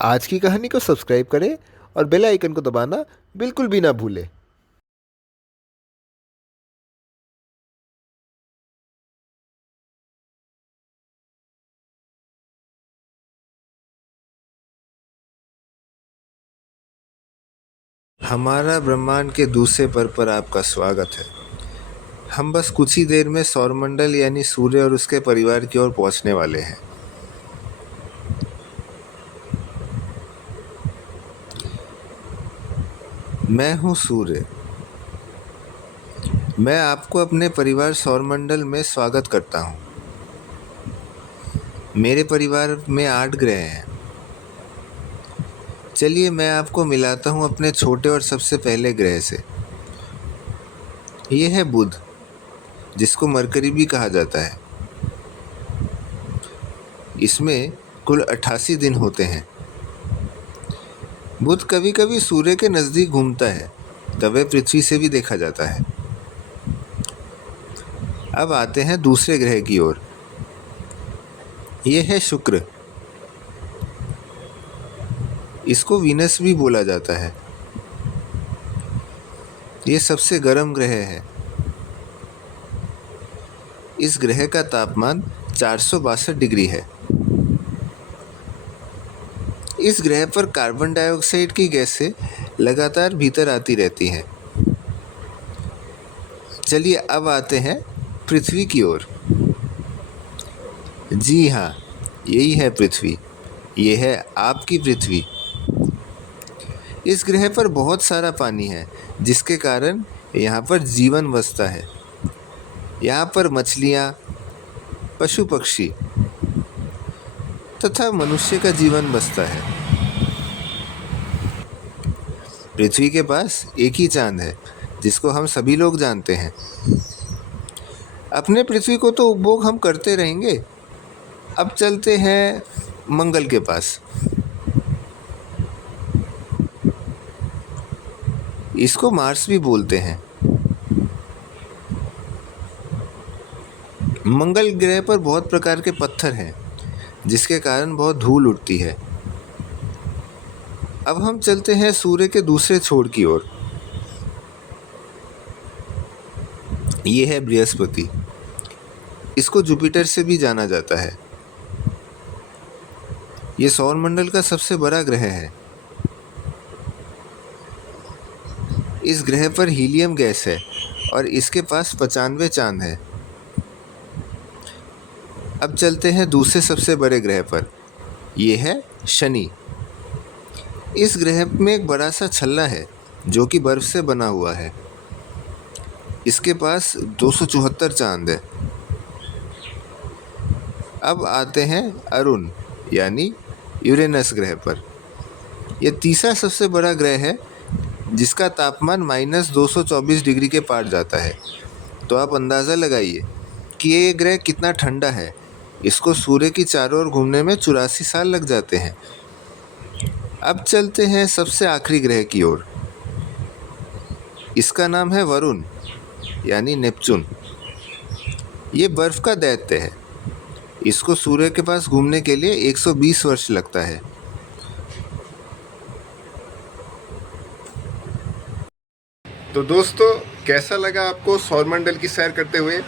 आज की कहानी को सब्सक्राइब करें और बेल आइकन को दबाना बिल्कुल भी ना भूलें। हमारा ब्रह्मांड के दूसरे पर आपका स्वागत है। हम बस कुछ ही देर में सौरमंडल यानी सूर्य और उसके परिवार की ओर पहुंचने वाले हैं। मैं हूं सूर्य। मैं आपको अपने परिवार सौरमंडल में स्वागत करता हूं। मेरे परिवार में 8 ग्रह हैं। चलिए मैं आपको मिलाता हूं अपने छोटे और सबसे पहले ग्रह से। यह है बुध, जिसको मरकरी भी कहा जाता है। इसमें कुल 88 दिन होते हैं। बुध कभी कभी सूर्य के नज़दीक घूमता है, तब वह पृथ्वी से भी देखा जाता है। अब आते हैं दूसरे ग्रह की ओर। यह है शुक्र। इसको वीनस भी बोला जाता है। यह सबसे गर्म ग्रह है। इस ग्रह का तापमान 462 डिग्री है। इस ग्रह पर कार्बन डाइऑक्साइड की गैसें लगातार भीतर आती रहती हैं। चलिए अब आते हैं पृथ्वी की ओर। जी हाँ, यही है पृथ्वी। ये है आपकी पृथ्वी। इस ग्रह पर बहुत सारा पानी है, जिसके कारण यहाँ पर जीवन बसता है। यहाँ पर मछलियाँ, पशु पक्षी तथा मनुष्य का जीवन बसता है। पृथ्वी के पास एक ही चांद है, जिसको हम सभी लोग जानते हैं। अपने पृथ्वी को तो उपभोग हम करते रहेंगे। अब चलते हैं मंगल के पास। इसको मार्स भी बोलते हैं। मंगल ग्रह पर बहुत प्रकार के पत्थर हैं, जिसके कारण बहुत धूल उड़ती है। अब हम चलते हैं सूर्य के दूसरे छोर की ओर। ये है बृहस्पति। इसको जुपिटर से भी जाना जाता है। ये सौरमंडल का सबसे बड़ा ग्रह है। इस ग्रह पर हीलियम गैस है और इसके पास 95 चांद हैं। अब चलते हैं दूसरे सबसे बड़े ग्रह पर। यह है शनि। इस ग्रह में एक बड़ा सा छल्ला है, जो कि बर्फ से बना हुआ है। इसके पास 274 चांद है। अब आते हैं अरुण यानी यूरेनस ग्रह पर। यह तीसरा सबसे बड़ा ग्रह है, जिसका तापमान -224 डिग्री के पार जाता है। तो आप अंदाज़ा लगाइए कि ये ग्रह कितना ठंडा है। इसको सूर्य की चारों ओर घूमने में 84 साल लग जाते हैं। अब चलते हैं सबसे आखिरी ग्रह की ओर। इसका नाम है वरुण यानी नेपच्यून। ये बर्फ़ का दैत्य है। इसको सूर्य के पास घूमने के लिए 120 वर्ष लगता है। तो दोस्तों, कैसा लगा आपको सौरमंडल की सैर करते हुए?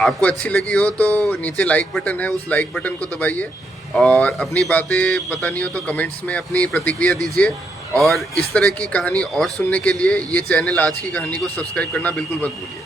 आपको अच्छी लगी हो तो नीचे लाइक बटन है, उस लाइक बटन को दबाइए और अपनी बातें बतानी हो तो कमेंट्स में अपनी प्रतिक्रिया दीजिए। और इस तरह की कहानी और सुनने के लिए ये चैनल आज की कहानी को सब्सक्राइब करना बिल्कुल मत भूलिए।